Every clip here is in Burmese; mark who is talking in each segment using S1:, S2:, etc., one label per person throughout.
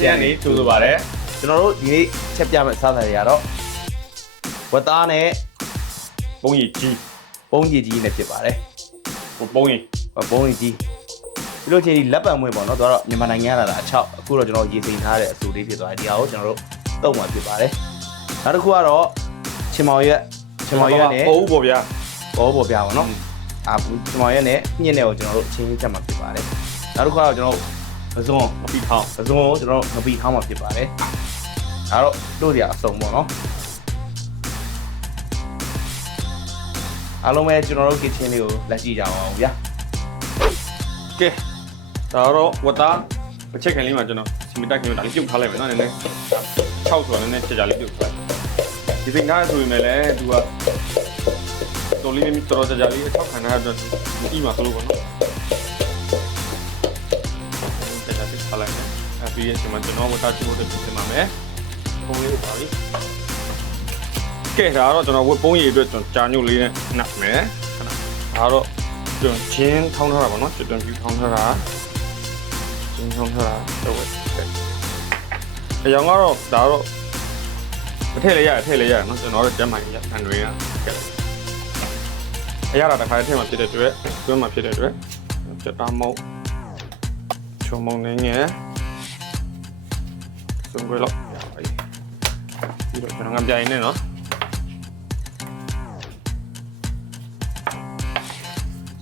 S1: တို့ PNL Kitchen ကနေကြိုဆိုပါရစေ
S2: ကျွန်တော်တို့ဒီနေ့ချက်ပြမယ့်စားစာတွေကတော့ဝတ်သားနဲ့
S1: ပုံကြီးကြီး
S2: ပုံကြီးကြီးနဲ့ဖြစ်ပါတယ်
S1: ဟိုပုံကြီး
S2: ပုံကြီးကြီးပြီးလို့ချင်းဒီလက်ပံမွေးပေါ့နော်သူကတော့မြန်မာနိုင်ငံလာတာအချောက်အခုတော့ကျွန်တော်ရေစိမ်ထားတဲ့အဆူလေးဖြစ်သွားတယ်ဒီဟာကိုကျွန်တော်တို့တုံ့မှာဖြစ်ပါတယ်နောက်တစ်ခုကတော့ချင်မောင်ရက်ချင်မောင်ရက်နဲ့
S1: ပုံဦးပေါ့ဗျာ
S2: ဘောပေါ်ပြပါတော့အာဘူးချင်မောင်ရက်နဲ့ညစ်နဲ့ကိုကျွန်တော်တို့ချင်းချင်းချက်မှာဖြစ်ပါတယ်နောက်တစ်ခုကတော့ကျွန်တော်တို့ ပဇွန်
S1: အပီထောင်း
S2: ပဇွန်ကိုကျွန်တော်တို့ငပီထောင်းမှာဖြစ်ပါတယ်ဒါတော့တို့စီအစုံပေါ့နော်အားလုံးပဲကျွန်တော်တို့ kitchen လေးကိုလက်ကြည့်ကြအောင်ဗျာ
S1: ကဲဒါတော့ဝတ်သားတစ်ချက်ခံလေးမှာကျွန်တော်စီမီတက်ခင်ဒါလေးပြုတ်ထားလိုက်မယ်နော်နည်းနည်း6ဆိုတာနည်းနည်းချက်ကြလေးပြုတ်ထားဒီစိန်သားဆိုရင်လည်းသူကတော်လေးလေးတော်တော်ကြာလေးထောက်ခံထားတော့မအီမှာဆိုလို့ပေါ့နော် ထားလိုက်မယ်အပြီးရင်ကျွန်တော်ဝတ်သားချိုးဖို့တက်ပြင်ပါမယ်ပုံလေးပါပြီကဲဒါတော့ကျွန်တော်ဝတ်ပုံးရည်အတွက်ကျွန်တော်ကြာညို့လေးနဲ့နှပ်မယ်ခဏဒါတော့ကျွန်တော်ချင်းထောင်းထားတာပေါ့နော်ကျွန်တော်ပြူထောင်းထားတာချင်းထောင်းထားတာတော့ဝတ်အရောင်ကတော့ဒါတော့မထည့်လိုက်ရထည့်လိုက်ရနော်ကျွန်တော်တို့ကျမ်းမာရေးအန်တွေကကဲအရာတစ်ခါတည်းမှာဖြစ်တဲ့အတွက်တွင်းမှာဖြစ်တဲ့အတွက်စက်တာမုံ ချုံမုံနေငယ်စုံွယ်တော့ရပါပြီပြီးတော့ကျွန်တော်ငါပြိုင်နေနော်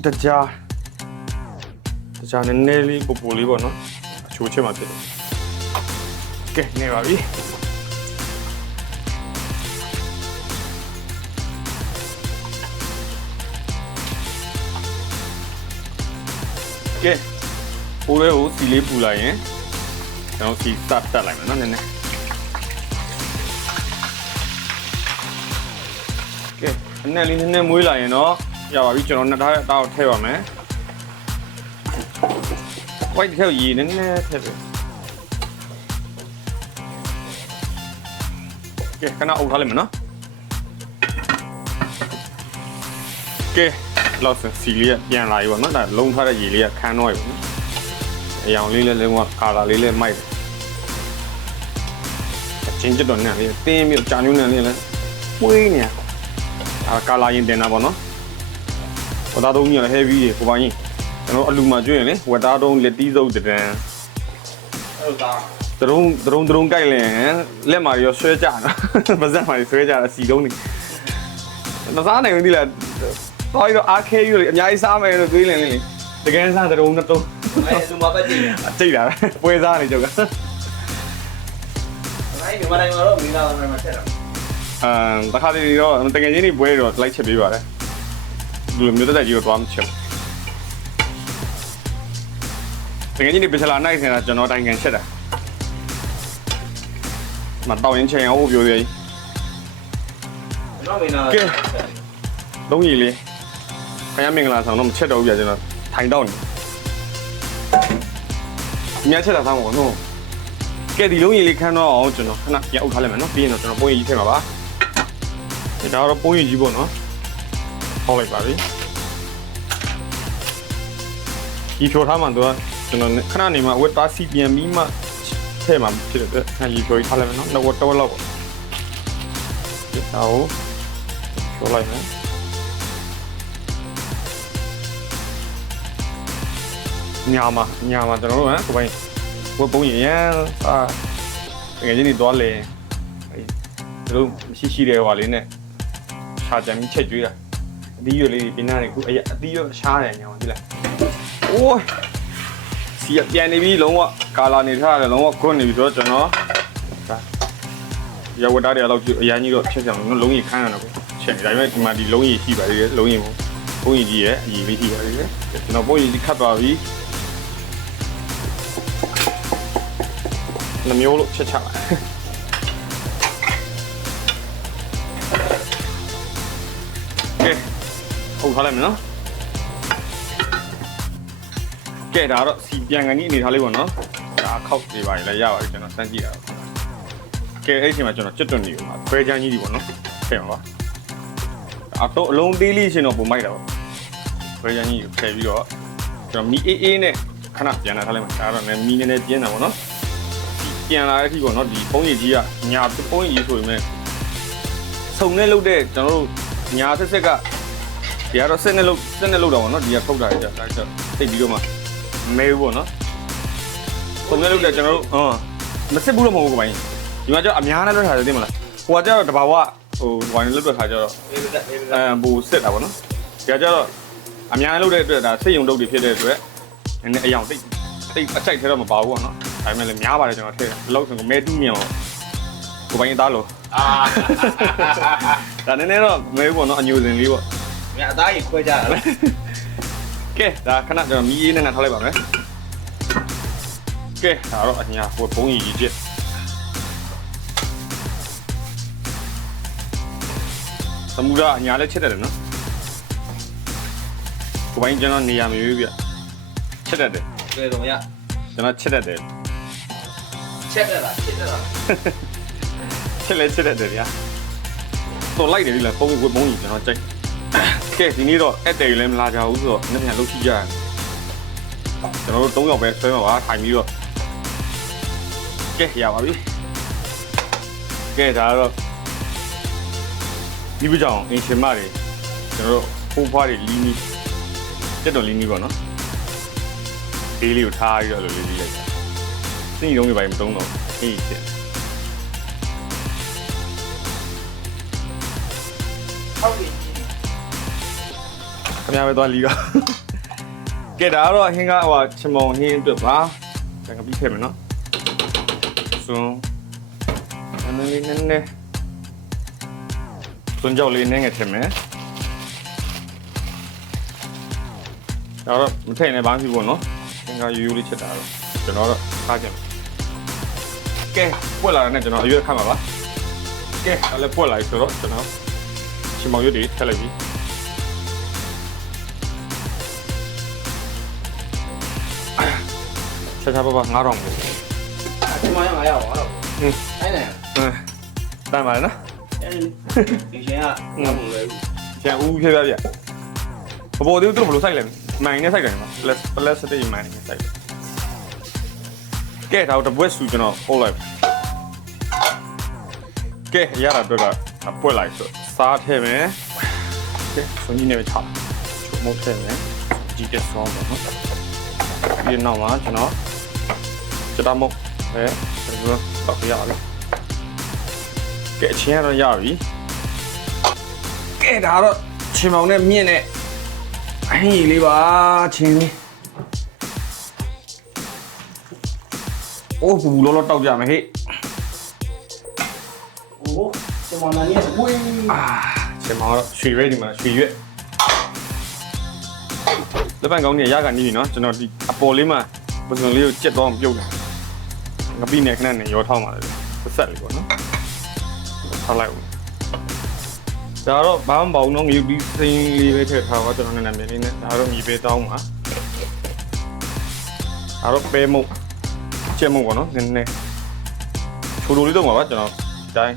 S1: တကြားတကြားနည်းနည်းလေးပူပူလေးပေါ့နော်အချိုးချက်မှဖြစ်တယ်ကဲနေပါပြီကဲ ပူလေးကိုစီလေးပူလိုက်ရင်ကျွန်တော်စီစတ်တက်လိုက်မယ်နော်နည်းနည်းကဲအနက်လေးနည်းနည်းမွေးလာရင်တော့ရပါပြီကျွန်တော်နှစ်ထားတဲ့အသားကိုထည့်ပါမယ် white ထည့်ရေနည်းနည်းထည့်ပေးကဲခဏအုပ်ထားလိုက်မယ်နော်ကဲလောက်စစီလေးကပြန်လာပြီပေါ့နော်ဒါလုံးထားတဲ့ရေလေးကခန်းတော့ပြီပေါ့နော် အရောင်လေးလည်းလုံးဝကာလာလေးလည်းမိုက်တယ်အချင်းကျတော့နဲ့လေးတင်းမြုပ်ကြာညွန်းနဲ့လေးလည်းပွေးနေအာကာလာရင်တင်တာပေါ့နော်ဝတ်သားသုံးကြီးလည်း heavy ရေကိုပိုင်းကျွန်တော်အလူမှာကျွရင်လေဝတ်သားသုံးလက်တီးစုပ်တန်း
S2: ဟုတ်သား
S1: ဒရုံဒရုံဒရုံကြိုက်လဲလက်မာရောဆွဲကြတာပါဇက်မာဆွဲကြတာစီတုံးနေမစားနိုင်ဘူးဒီလားတော်ရအားခဲယူလေအများကြီးစားမယ်လို့တွေးလင်လေတကယ်စားဒရုံနှစ်တုံး
S2: အဲသူမပတ်ကြည့်
S1: အတိတ်တာပွဲစားနေကြက
S2: နိုင်မြန်မာနိုင်ငံမှာတော့မင်းသားတွေမှာချက်တာ
S1: အမ်တခါတည်းတော့တကယ်ချင်းဒီပွဲတော့လိုက်ချက်ပေးပါတယ်ဒီလိုမျိုးတက်ကြီးတော့သွားမချက်တကယ်ချင်းဒီပစ္စလာနိုင်နေတာကျွန်တော်တိုင်ကန်ချက်တာမတော့ရင်ချိန်အောင်ပြောသေး
S2: ကျွန်တော်မင်းသား
S1: ကဲလုံးကြီးလေးခရမင်္ဂလာဆောင်တော့မချက်တော့ဘူးပြကျွန်တော်ထိုင်တော့နေ ညချက်တာဆောင်ပါတော့ကဲဒီလုံးကြီးလေးခန်းတော့အောင်ကျွန်တော်ခဏပြန်အုပ်ထားလိုက်မယ်နော်ပြီးရင်တော့ကျွန်တော်ပုံကြီးထည့်ပါပါဒါတော့ပုံကြီးကြီးပေါ့နော်ဟောက်လိုက်ပါပြီဒီဖြိုထားမှတော့ကျွန်တော်ခဏနေမှဝက်သားစီပြန်ပြီးမှထည့်မှဖြစ်တဲ့အတွက်ခဏကြီးဖြိုထားလိုက်မယ်နော်တော့တော့လောက်ပေါ့ဒီတော့ဖြိုလိုက်မယ် ညာမှာညာမှာကျွန်တော်တို့ဟမ်ကိုပိုင်းဝက်ပုံးရရန်အာတကယ်ချင်းနေသွားလေအဲတို့ရှိရှိတဲ့ဟွာလေးနဲ့ရှာကြံပြီးချက်ကျွေးတာအသီးရွက်လေးတွေပြင်းနေခုအရအသီးရွက်ရှားတယ်ညာမှာကြည့်လိုက်အိုးစီရပြန်နေပြီလုံးဝကာလာနေထားတယ်လုံးဝခွန်းနေပြီဆိုတော့ကျွန်တော်ဒါရဝတ်သားတွေအလောက်အရန်ကြီးတော့ချက်ချင်လို့လုံးကြီးခန်းရတော့ချက်နေဒါပေမဲ့ဒီမှာဒီလုံးကြီးရှိပါသေးတယ်လုံးကြီးပုံကြီးကြီးရဲ့အကြီးလေးရှိပါသေးတယ်ကျွန်တော်ပုံကြီးကြီးခတ်သွားပြီ နှမျိုးလို့ချက်ချကဲဟုတ်ထားလိုက်မယ်နော်ကဲဒါတော့စီပြန်ကန်ကြီးအနေထားလေးပေါ့နော်ဒါခောက်နေပါလေလည်းရပါပြီကျွန်တော်စမ်းကြည့်တာတော့ကဲအဲ့ဒီအချိန်မှာကျွန်တော်ကျွတ်တွန်နေပါခွဲချမ်းကြီးဒီပေါ့နော်ထည့်ပါပါအတော့အလုံးသေးလေးရှင်တော့ပုံမိုက်တာပေါ့ခွဲချမ်းကြီးကိုထည့်ပြီးတော့ကျွန်တော်မီအေးအေးနဲ့ခဏပြန်လာထားလိုက်မှာဒါတော့လည်းမီနည်းနည်းပြင်းတာပေါ့နော် ပြန်လာတဲ့အထိပေါ့နော်ဒီပုံရိပ်ကြီးကညာပုံရိပ်ကြီးဆိုပေမဲ့စုံနဲ့လုတ်တဲ့ကျွန်တော်တို့ညာဆက်ဆက်ကဒီကတော့ဆက်နဲ့လုတ်ဆက်နဲ့လုတ်တာပေါ့နော်ဒီကထုတ်တာကြဒါကြတိတ်ပြီးတော့မှမဲဘူးပေါ့နော်စုံနဲ့လုတ်တဲ့ကျွန်တော်တို့ဟောမစစ်ဘူးလို့မဟုတ်ဘူးကိုပိုင်းဒီမှာကျတော့အများနဲ့လွတ်ထားတယ်သိမလားဟိုကကျတော့တဘာဝဟိုဝိုင်းလွတ်လွတ်ထားကြတော့
S2: အေးတက်အေးတက်
S1: အဲဘူစစ်တာပေါ့နော်ဒီကကျတော့အများနဲ့လုတ်တဲ့အတွက်ဒါစိတ်ယုံတုတ်တွေဖြစ်တဲ့အတွက်နည်းနည်းအယောင်တိတ်တိတ်အကြိုက်ထဲတော့မပါဘူးပေါ့နော် ဒါပေမဲ့လည်းများပါတယ်ကျွန်တော်ထည့်တယ်လောက်ဆိုကိုမဲတူးမြန်အောင်ကိုပိုင်းသားလို့
S2: အာ
S1: ဒါနည်းနည်းတော့မဲပေါ့နော်အညိုစင်လေးပေါ့
S2: မြအသားကြီးခွဲကြတာလား
S1: ကဲဒါခဏကျွန်တော်မီးအေးနဲ့နဲ့ထားလိုက်ပါမယ်ကဲဒါတော့အညာဟိုဘုံကြီးကြီးချက်သမူရအညာလည်းချက်တတ်တယ်နော်ကိုပိုင်းကျွန်တော်နေရာမရွေးပြချက်တတ်တယ်
S2: ကဲတော့ရ
S1: ကျွန်တော်ချက်တတ်တယ်
S2: ချက်တက်လားချက်တက်လား
S1: ချက်လဲချက်တတ်တယ်ဗျာတော့လိုက်တယ်ပြီလားပုံဝဘုံကြီးကျွန်တော်ကြိုက်ကဲဒီနေ့တော့အဲ့တယ်လည်းမလာကြဘူးဆိုတော့နေ့ပြန်လှုပ်ရှိကြရတယ်ကျွန်တော်တို့၃ယောက်ပဲဆွဲမှာပါထိုင်ပြီးတော့ကဲရပါပြီကဲဒါတော့ဒီပကြောင်အင်ရှင်မတွေကျွန်တော်တို့ဖိုးဖွားတွေလီနီတက်တော်လီနီပေါ့နော်ဒီလေးကိုထားပြီးတော့လိုလေးလေးလိုက် စိတ်လုံးတွေပါမတုံးတော့အေးချက်
S2: ဟုတ်ပြီ
S1: ခင်ဗျားပဲသွားလီတော့ကဲဒါကတော့အဟင်းကဟိုချမောင်ဟင်းအတွက်ပါဒါကပြီးခဲ့မယ်နော်စွန်းနည်းနည်းနည်းနည်းစွန်းကြောက်လေးနည်းငယ်ထည့်မယ်ဒါတော့မထိန်လည်းဘာမှမဖြစ်ဘူးနော်အဟင်းကယူယူလေးချက်တာတော့ကျွန်တော်တော့စားကြမယ် ကဲပွက်လာတဲ့နဲ့ကျွန်တော်အရွက်ခတ်မှာပါကဲအဲ့လည်းပွက်လာပြီဆိုတော့ကျွန်တော်ချမောင်ရွက်တွေထည့်လိုက်ပြီချာချာပါပါ9000ပဲ
S2: အမရငါရအောင်တော့
S1: ဟင်း
S2: အဲ့နဲ့
S1: ဟမ်တမ်းပါလေနော်
S2: ဒီရှင်ကငါမလဲဘူး
S1: ကျန်ဦးဖြည်းဖြည်းပြဘဘောသေးသူတို့ဘယ်လိုစိုက်လဲမိုင်နဲ့စိုက်တယ်နော် plus plus တဲ့မိုင်နဲ့စိုက်တယ် ကဲဒါတော့တပွဲစုကျွန်တော်ပို့လိုက်ကဲရတာတော့ကပွက်လိုက်ဆိုစားထဲမယ်ကဲဆွန်ကြီးနဲ့ပဲချာမုတ်ထဲမယ်ကြီးတက်ဆောင်းပါနော်ဒီနောက်မှာကျွန်တော်စတာမုတ်ပဲကျွန်တော်တော့ရပြီကဲအချင်းကတော့ရပြီကဲဒါတော့ချင်းမောင်နဲ့မြင့်နဲ့အဟင်းကြီးလေးပါချင်းလေး အိုးဘူးလောလောတောက်ကြမယ်ဟေ့
S2: โอ้စမနာနီးဝေး
S1: အာချင်းမောင်တော့ရွှေရွဲဒီမှာရွှေရွက်လက်ပံကောင်းကြီးရကနေပြီနော်ကျွန်တော်ဒီအပေါ်လေးမှာပစုံလေးကိုကြက်တော့ပြုတ်တယ်ငပိနဲ့ခဏနဲ့ရောထောင်းပါလေပတ်ဆက်လေးပေါ့နော်ထားလိုက်ဦးဒါတော့ဘာမှမပေါ့နော်မြူပြီးစိမ်းလေးပဲထည့်ထားပါကျွန်တော်နဲ့နာမည်လေးနဲ့ဒါတော့မြေပေးတောင်းပါဒါတော့ပဲမုတ် ချက်မုတ်ပေါ့နော်နည်းနည်းချိုတိုလေးတော့မှာပါကျွန်တော်ဒီတိုင်း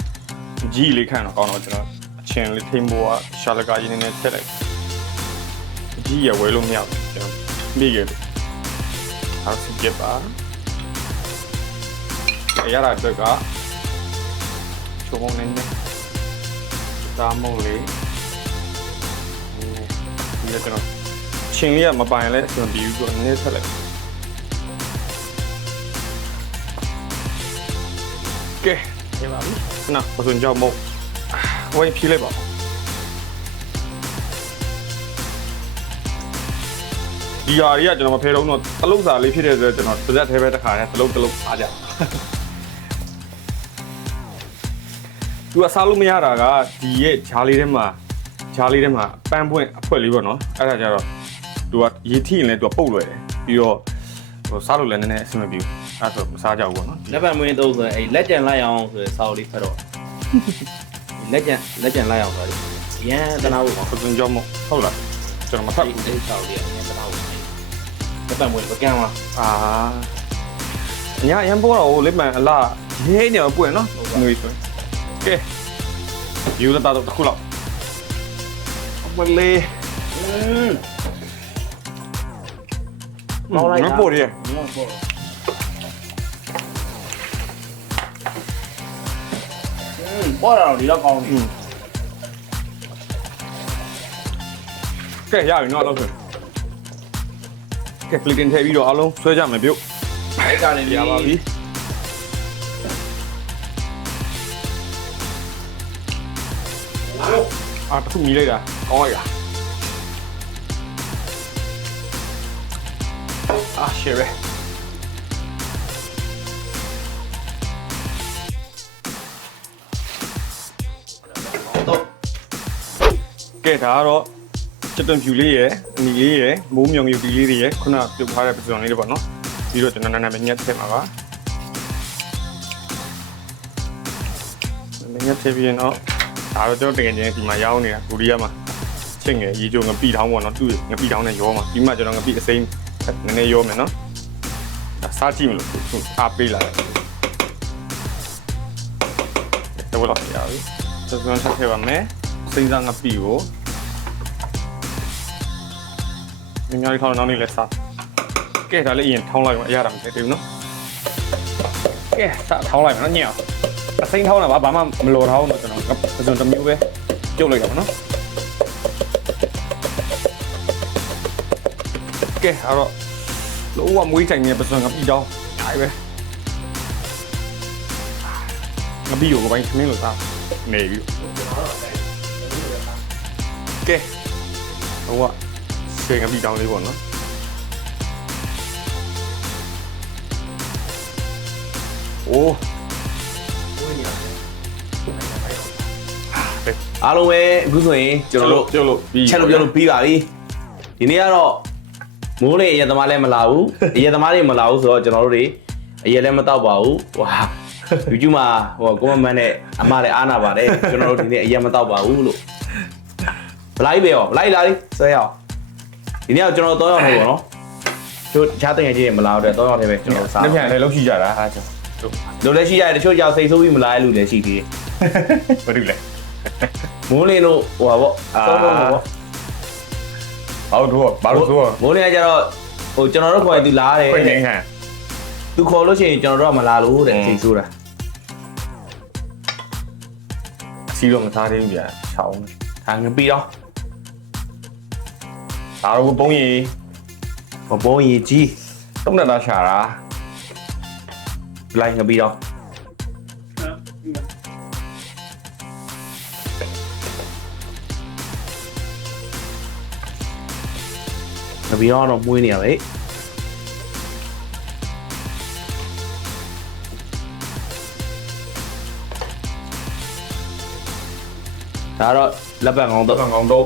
S1: ကြီးလေးခံတော့ကောင်းတော့ကျွန်တော်အချင်းလေးထိမ့်ဖို့ကရှာလကာကြီးနည်းနည်းထည့်လိုက်ကြီးရဝဲလို့မရဘူးကျွန်တော်မိခဲ့လို့အားစကြပါရတာအတွက်ကချုံမနေနေဒါမုံလေးဒီကကျွန်တော်ချင်းလေးကမပိုင်လဲအစွန်ပြီးတော့နည်းနည်းထည့်လိုက် ကဲရပါပြီခဏပစွန်ကြောက်မုံဝိုင်းဖြီးလိုက်ပါဒီဟာတွေကကျွန်တော်မဖယ်တော့တော့တလုံးစာလေးဖြစ်တဲ့ဆိုတော့ကျွန်တော်တစ်သက်သေးပဲတစ်ခါတည်းတလုံးတလုံးအားကြသူကစားလို့မရတာကဒီရဲ့ဂျားလေးထဲမှာဂျားလေးထဲမှာပန်းပွင့်အဖွက်လေးပေါ့နော်အဲ့ဒါကြတော့သူကရေထိရင်လည်းသူကပုတ်လွယ်တယ်ပြီးတော့ဟိုစားလို့လည်းနည်းနည်းအဆင်မပြေဘူး အဲ့ဒါဆိုမစားကြဘူးပေါ့နော်
S2: လက်ပံမွေးတော့ဆိုအဲ့လက်ကြံလိုက်အောင်ဆိုစာအုပ်လေးဖတ်တော့လက်ကြံလက်ကြံလိုက်အောင်ဆိုရန်တနာဖို့ပေါ့
S1: ပစွန်ကြောက်မဟုတ်လားကျွန်တော်မဖတ်
S2: အဲ့
S1: ဘူး
S2: ဒီစာအုပ်လေးရန်တနာဖို့လက်ပံမွေးပကံပါ
S1: အာညာရန်ပေါ်တော့လိမ့်မှန်အလားရေးနေတော့ပွင့်နော်ငွေဆိုကဲယူလာတော့တစ်ခုလောက်ဘယ်လေ
S2: อืมမောက်လိုက်
S1: မပေါ်ရ
S2: မောက်ပေါ့ ပေါ်လာတော့ဒီတော့ကောင်းပြီ
S1: ကဲရပြီနော်အလုပ်ဆိုကဲပလီတင်ထည့်ပြီးတော့အလုံးဆွဲကြမယ်ပြုတ်
S2: အဲ့ကနေ
S1: ရပါပြီအာတစ်ခုမြည်လိုက်တာကောင်းလိုက်တာအာရှယ်ပဲ ကဲဒါကတော့ချက်တွန်ဖြူလေးရယ်အနီလေးရယ်မိုးမြောင်ယူဒီလေးတွေရယ်ခုနပြုတ်ထားတဲ့ပစုံလေးတွေပေါ့နော်ပြီးတော့ကျွန်တော်နာနာမညက်ထည့်မှာပါမညက်ထည့်ပြီးရင်တော့ဒါတော့ကျွန်တော်တကယ်ချင်းဒီမှာရောင်းနေတာကိုရီးယားမှာချင်းငယ်ရေကြုံငပိထောင်းပေါ့နော်သူ့ငပိထောင်းနဲ့ရောမှာပြီးမှကျွန်တော်ငပိအစိမ်းနည်းနည်းရောမယ်နော်ဒါစားကြည့်မလို့သူအားပေးလာတယ်တော့တော့ရပြီကျွန်တော်ဆက်ထည့်ပါမယ် စိမ့်စားငပိကိုညညလေးထောင်းနောက်နေ့လဲစားကဲဒါလေးအရင်ထောင်းလိုက်မှအရတာမဖြစ်သေးဘူးနော်ကဲစထောင်းလိုက်မယ်နော်ညအောင်အစိမ်းထောင်းတာပါဘာမှမလိုထောင်းတော့ကျွန်တော်ပစုံတစ်မျိုးပဲပြုတ်လိုက်တာပါနော်ကဲအဲ့တော့လောကမွေးတိုင်နေပစုံကပြီးတော့အားပဲငါပြီးကိုပိုင်းခင်းလို့စားနေပြီ ဟိုကစေငါပြီးတောင်းလေးပေါ့နော်အိုး
S2: အားလုံးပဲအခုဆိုရင်ကျွန်တော်တို့
S1: ပြုတ်လို့ပြီး
S2: ချက်လို့ပြောလို့ပြီးပါပြီဒီနေ့ကတော့မိုးလေအရက်သမားလည်းမလာဘူးအရက်သမားတွေမလာဘူးဆိုတော့ကျွန်တော်တို့တွေအရက်လည်းမတောက်ပါဘူးဝါ YouTube မှာဟိုကိုမမန်နဲ့အမလည်းအားနာပါတယ်ကျွန်တော်တို့ဒီနေ့အရက်မတောက်ပါဘူးလို့ ဘလိုက်ပဲရောဘလိုက်လာလိဆွဲရအောင်ဒီနေ့ကကျွန်တော်တော့ယောက်နေပေါ့နော်တို့ချားတငယ်ချင်းတွေမလာတော့တော့ယောက်တည်းပဲကျွန်တော်တို့စား
S1: နှစ်ပြန်လည်းလောက်ရှိကြတာအားကြောင့်
S2: တို့လည်းရှိရတယ်တချို့ကြောက်စိတ်ဆိုးပြီးမလာတဲ့လူလည်းရှိသေးတယ်
S1: ဘာလို့လဲ
S2: မိုးလင်းတို့ဟိုပါပေါ့သုံးလုံးပေါ့
S1: ဘာလို့တော့ဘာလို့ဆိုတော့
S2: မိုးလင်းကကျတော့ဟိုကျွန်တော်တို့ခေါ်ရင်သူလာတယ်
S1: ခွင့်နေခံ
S2: သူခေါ်လို့ရှိရင်ကျွန်တော်တို့ကမလာလို့တဲ့စိတ်ဆိုးတာ
S1: အစီတော့မသားသေးဘူးဗျာချောင်း
S2: ဒါငပြီးတော့
S1: ဒါတော့ပုံရီ
S2: မပေါ်ရင်ကြီး
S1: တုံးနေတာရှာတာ
S2: လိုက်ငပြီးတော့ငပြီးတော့တော့မွေးနေရပဲဒါတော့လက်ပတ်ကောင်း
S1: တော့
S2: တော့
S1: ကောင်းတော့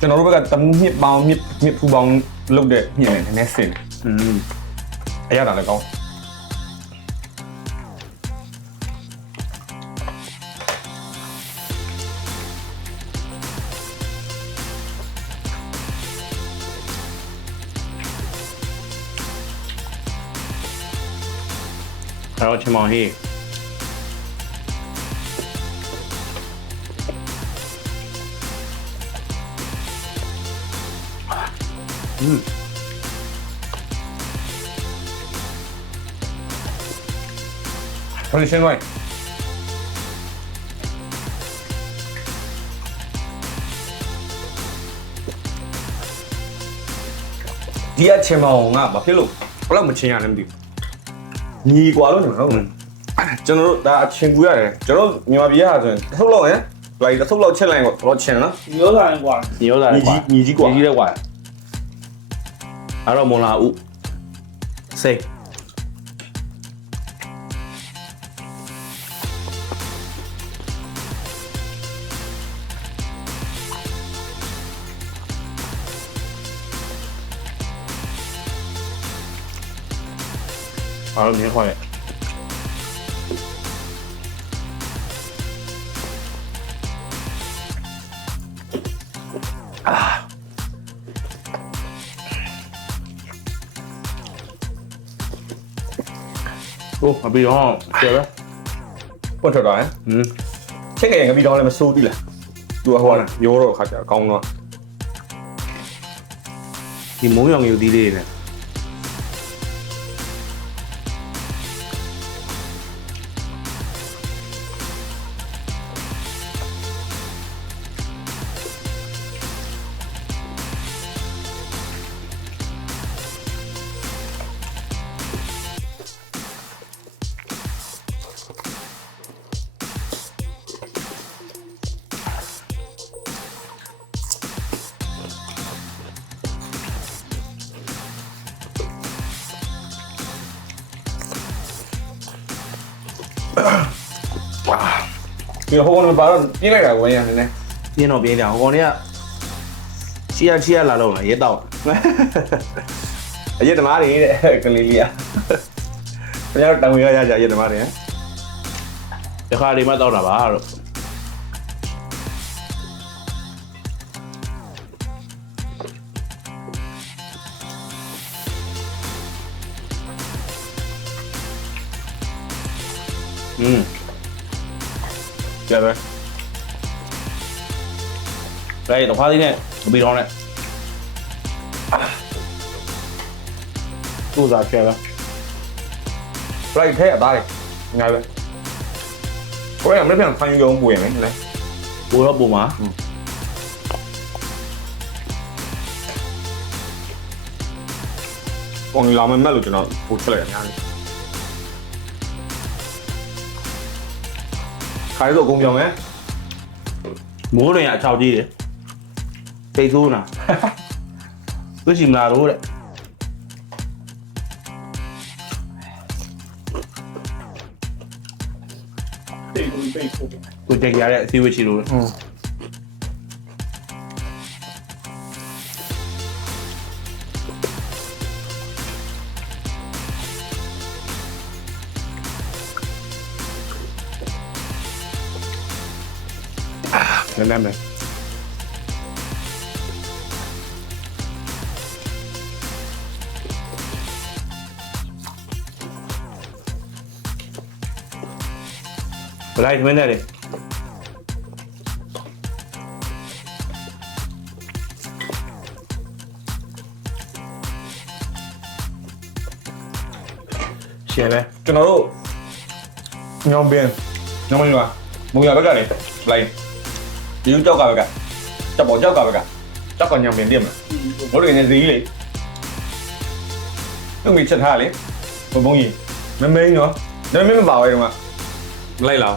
S1: ကြီးနော်ဟုတ်တယ်အဲ့ဒါရှိကျွန်တော်တို့ဘက်ကတမူးမြစ်ပေါင်းမြစ်မြစ်ဖူပေါင်းလုတ်တဲ့မြစ်နဲ့နည်းနည်းစင်
S2: อืม
S1: အရတာလည်းကောင်း
S2: ဒါတော့ချင်မောင်ဟေး อืม
S1: ဘယ်လိုရှင်းလိုက်ဒီအချင်းမောင်ကဘာဖြစ်လို့ဘယ်လောက်မချင်းရလဲမသိဘူးညီกว่าလို့ကျွန်တော်တို့ကျွန်တော်တို့ဒါအချင်းကူရတယ်ကျွန်တော်မြန်မာပြည်ကဆိုရင်တစ်ထုပ်လောက်ရယ်လိုက်တစ်ထုပ်လောက်ချက်လိုက်တော့ချင်းနော်
S3: ဒီရောလာရင်กว่า
S2: ညီရောလာတယ်ကွာ
S1: ညီကြီးညီကြီးကွာ
S2: ညီကြီးတဲ့ကွာ အဲ့တော့မွန်လာဦးစိတ်အားလုံးမြင်ခွာရဲ့ ဟိုမပြီးတော့ကျေပဲ
S1: ပွတ်ထွက်သွားဟမ်
S2: ဟင်း
S1: ချက်ငယ်ငပြီးတော့လည်းမစိုးသေးလားသူကဟိုကရောတော့ခါကြကောင်းတော့
S2: ဒီမုံရောင်ယူသီးလေးတွေနဲ့
S1: ဒီဟိုကောင်ပါတော့ပြင်းလိုက်တာဝင်ရနေနေ
S2: ပြင်းတော့ပြင်းတယ်ဟိုကောင်တွေကချီရချီရလာတော့လားရဲတော့
S1: အရက်သမားတွေတဲ့ကလေးလေးอ่ะဘယ်တော့တောင်ရရကြအရက်သမားတွေဟမ်
S2: တခါလေးမှတော့တာပါတော့
S1: ကြပဲ
S2: ဒါရတော့ဖားသေးနဲ့မပြီးတော့နဲ့သူ့စားချဲပဲ
S1: လိုက်ထဲအသားတွေငါပဲကိုယ်ကမပြန်ဖိုင်းရုံပွေမယ်လေ
S2: ပိုတော့ပုံမှာ
S1: ပုံလာမမက်လို့ကျွန်တော်ပို့ချက်လိုက်ရများတယ် ခိုင်းတော့အကုန်ပြောင်းမယ်
S2: မိုးတွေအချောက်ကြီးတယ်စိတ်ဆိုးနာသူရှိမလားတော့တဲ့
S3: တိတ်ကိုတိတ်ကို
S2: သူကြိုက်ရတဲ့အစည်းအဝေးချီလို့
S1: อืม နည်းနည်းမယ်
S2: ဘလိုက်ထမင်းနဲ့လေရှယ်ပဲ
S1: ကျွန်တော်တို့ညောင်ပင်ညောင်ပင်ကမုံရဘက်ကနေလိုက် ဒီလိုကြောက်ကပဲကတက်ပေါ်ကြောက်ကပဲကတက်ကညံပင်တင်မလားတို့တွေငယ်စီကြီးလေသူ့မိချက်ထားလေဘုံကြီးမမင်းနော်နမင်းမပါဝဲတော့ကလိုက်လာ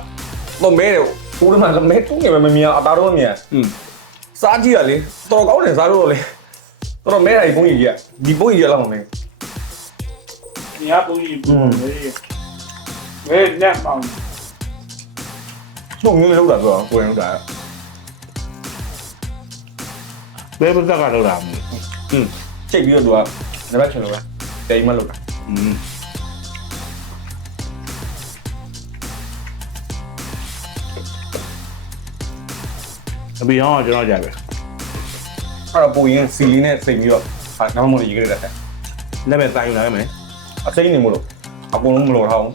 S1: တော့မဲတယ်ိုးတော့မှလမဲတူးငယ်ပဲမမြင်အသားတော့မမြင်
S2: อืม
S1: စားကြည့်ရလေတော်ကောင်းတယ်စားလို့လေတော်တော်မဲတာဒီပုံကြီးကြီးကဒီပုံကြီးကြီးလောက်မမင်း
S3: ဒီဟာပုံကြီးပုံကြီးမဲနဲ့ပေါ
S1: င်းချုံမျိုးလောက်တာပြောကိုယ်ရောက်တာ
S2: ဘယ်ဘက်ကကတော့လာမလဲอืม
S1: ချိန်ပြီးတော့သူကနံပါတ်ချင်လို့ပဲတိမ်မလောက်တာ
S2: อืมအပြီးတော့ကျွန်တော်ကြပဲ
S1: အဲ့တော့ပုံရင်စီလီနဲ့စိတ်ပြီးတော့ဟာနောက်မှမလို့ရေးကြတဲ့
S2: လက်ပဲတိုင်းယူလာခဲ့မယ်
S1: အစိမ့်နေမလို့အကုန်လုံးမလို့ထားအောင်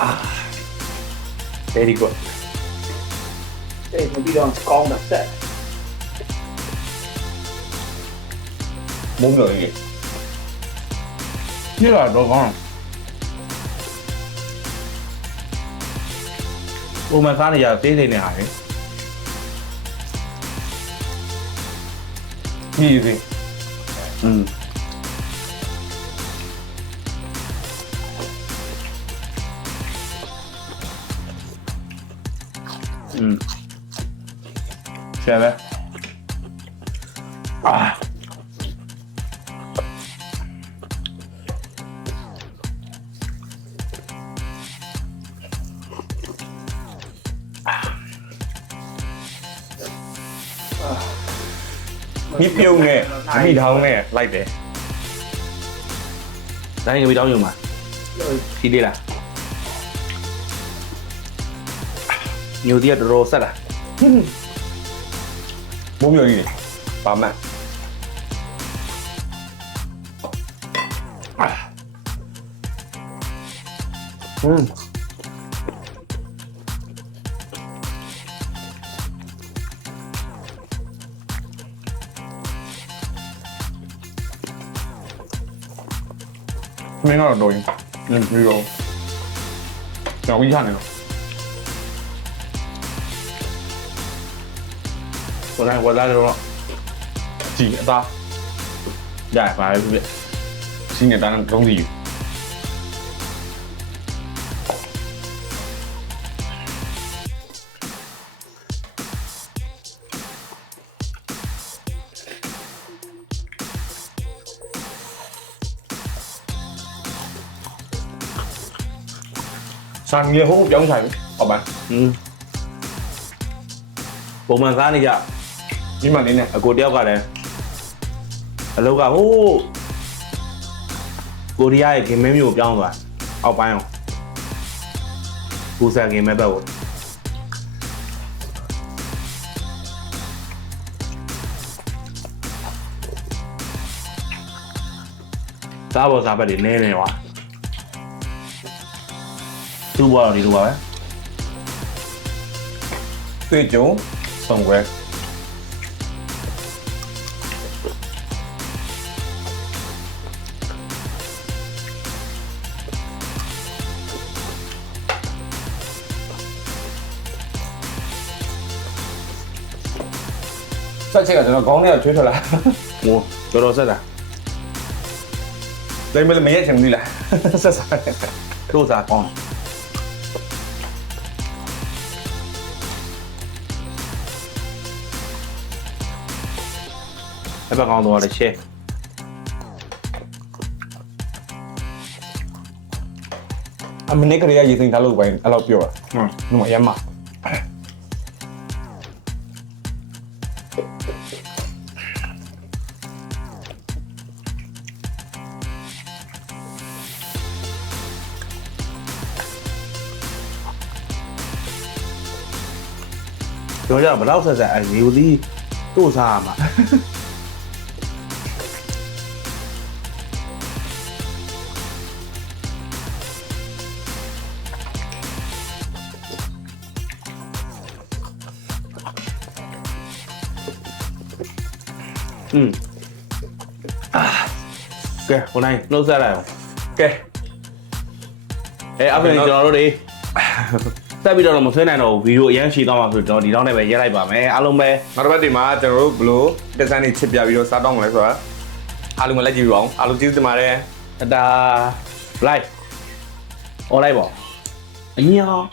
S1: Ah.
S2: Very good.
S1: Even
S2: bir on kaldı set. Moving on. Here là đồ one. Ô mày phát này giờ
S1: tí lên
S2: này hải Easy. Mm. ရှယ်ပဲအာ
S1: မြစ်ပြုံးနဲ့မိထောင်းနဲ့လိုက်တယ်
S2: တိုင်းကပြီးတောင်းယူမှာ 몸이 여기 맘만 음.
S1: Mình rất là đùi Nên တော့ကျွန်တော်ဝီးချနေတော့
S2: ကိုယ်တိုင်ဝယ်လာတော့
S1: ကြည်အသား
S2: ရပါပဲပြည့်
S1: စီးနေတာတုံးစီယူ
S2: ဆ
S1: ဒီမှာနေနေ
S2: အကိုတယောက်ကလည်းအလောက်ကဟိုးကိုရီးယားရဲ့ဂိမ်းမဲမျိုးကိုပြောင်းသွားအောက်ပိုင်းအောင်ပူဆန်ဂိမ်းမဲဘက်ကိုစားပေါ်စားဘက်တွေနည်းနေွာသူ့ဘောတော့ဒီလိုပါပဲ
S1: တွေ့ကြုံဆောင်ွယ် ဆက်ချက်ကကျွန်တော်ခေါင်းထဲကချွေးထွက်လာ
S2: ဟိုတော်တော်ဆက်တာ
S1: လိမ့်မလို့မရက်ချင်ဘူးလားဆက်စားတယ်
S2: တို့စားကောင်းအဲ့ဘက်ကောင်းတော့လည်းရှဲ
S1: အမနစ်ကလေးကရေစိမ်ထားလို့ပဲအဲ့လိုပြောတာဟုတ်ဒီမှာရမ်းမှာ
S2: တော်ကြတော့ဘယ်တော့ဆက်ဆက်အဲဒီလိုဒီတို့စားရမှာอืมอ่ะကဲဟိုနိုင်နှုတ်ဆက်လိုက်အောင်
S1: ကဲ
S2: အဲအဖေကျွန်တော်တို့တွေ ဆက်ပြီးတော့မဆွေးနိုင်တော့ဘူးဗီဒီယိုအရင်ရှည်သွားမှာဆိုတော့ဒီတော့လည်းပဲရက်လိုက်ပါမယ်အားလုံးပဲ
S1: နောက်တစ်ပတ်ဒီမှာကျွန်တော်တို့ဘလို့ဒက်ဇိုင်းတွေချစ်ပြပြီးတော့စားတော့မလဲဆိုတာအားလုံးလည်းကြည့်ပြအောင်အားလုံးကျေးဇူးတင်ပါတယ်
S2: တတာ live အော်လိုက်ပါအမြင်အောင်